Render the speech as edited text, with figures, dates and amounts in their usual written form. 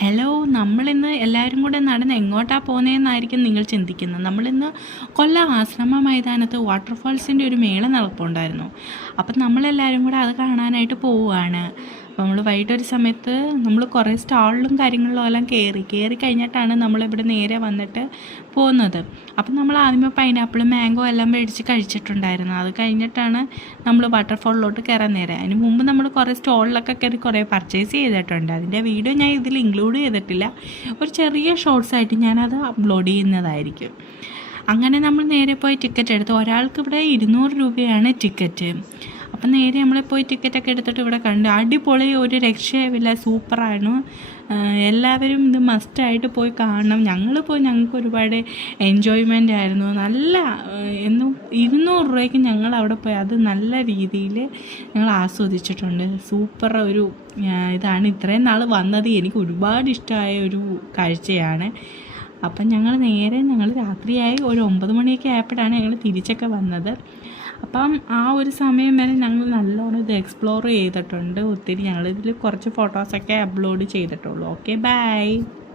Hello, നമ്മളിന്ന് എല്ലാവരും കൂടെ നടന്ന് എങ്ങോട്ടാണ് പോകുന്നതെന്നായിരിക്കും നിങ്ങൾ ചിന്തിക്കുന്നത്. നമ്മളിന്ന് കൊല്ലം ആശ്രമ മൈതാനത്ത് വാട്ടർഫാൾസിൻ്റെ ഒരു മേള നടപ്പുണ്ടായിരുന്നു. അപ്പം നമ്മളെല്ലാവരും കൂടെ അത് കാണാനായിട്ട് പോവുകയാണ്. അപ്പോൾ നമ്മൾ വൈകിട്ടൊരു സമയത്ത് നമ്മൾ കുറേ സ്റ്റാളിലും കാര്യങ്ങളിലും എല്ലാം കയറി കഴിഞ്ഞിട്ടാണ് നമ്മളിവിടെ നേരെ വന്നിട്ട് പോകുന്നത്. അപ്പം നമ്മൾ ആദ്യമേ പൈനാപ്പിളും മാംഗോ എല്ലാം മേടിച്ച് കഴിച്ചിട്ടുണ്ടായിരുന്നു. അത് കഴിഞ്ഞിട്ടാണ് നമ്മൾ വാട്ടർഫാളിലോട്ട് കയറാൻ നേരം. അതിന് മുമ്പ് നമ്മൾ കുറേ സ്റ്റോളിലൊക്കെ കയറി കുറേ പർച്ചേസ് ചെയ്തിട്ടുണ്ട്. അതിൻ്റെ വീഡിയോ ഞാൻ ഇതിൽ ഇൻക്ലൂഡ് ചെയ്തിട്ടില്ല. ഒരു ചെറിയ ഷോർട്സ് ആയിട്ട് ഞാനത് അപ്ലോഡ് ചെയ്യുന്നതായിരിക്കും. അങ്ങനെ നമ്മൾ നേരെ പോയി ടിക്കറ്റ് എടുത്തു. ഒരാൾക്ക് ഇവിടെ 200 രൂപയാണ് ടിക്കറ്റ്. അപ്പം നേരെ നമ്മൾ പോയി ടിക്കറ്റൊക്കെ എടുത്തിട്ട് ഇവിടെ കണ്ടു. അടിപൊളി, ഒരു രക്ഷയുമില്ല, സൂപ്പറായിരുന്നു. എല്ലാവരും ഇത് മസ്റ്റായിട്ട് പോയി കാണണം. ഞങ്ങൾക്ക് ഒരുപാട് എൻജോയ്മെൻ്റ് ആയിരുന്നു. നല്ല 200 രൂപയ്ക്ക് ഞങ്ങൾ അവിടെ പോയി അത് നല്ല രീതിയിൽ ഞങ്ങൾ ആസ്വദിച്ചിട്ടുണ്ട്. സൂപ്പർ ഒരു ഇതാണ്. ഇത്രയും നാൾ വന്നത് എനിക്ക് ഒരുപാട് ഇഷ്ടമായ ഒരു കാഴ്ചയാണ്. അപ്പം ഞങ്ങൾ രാത്രിയായി ഒരു 9 മണിയൊക്കെ ആയപ്പോഴാണ് ഞങ്ങൾ തിരിച്ചൊക്കെ വന്നത്. അപ്പം ആ ഒരു സമയം വരെ ഞങ്ങൾ നല്ലോണം ഇത് എക്സ്പ്ലോർ ചെയ്തിട്ടുണ്ട് ഒത്തിരി. ഞങ്ങളിതിൽ കുറച്ച് ഫോട്ടോസൊക്കെ അപ്ലോഡ് ചെയ്തിട്ടുള്ളൂ. Okay, by.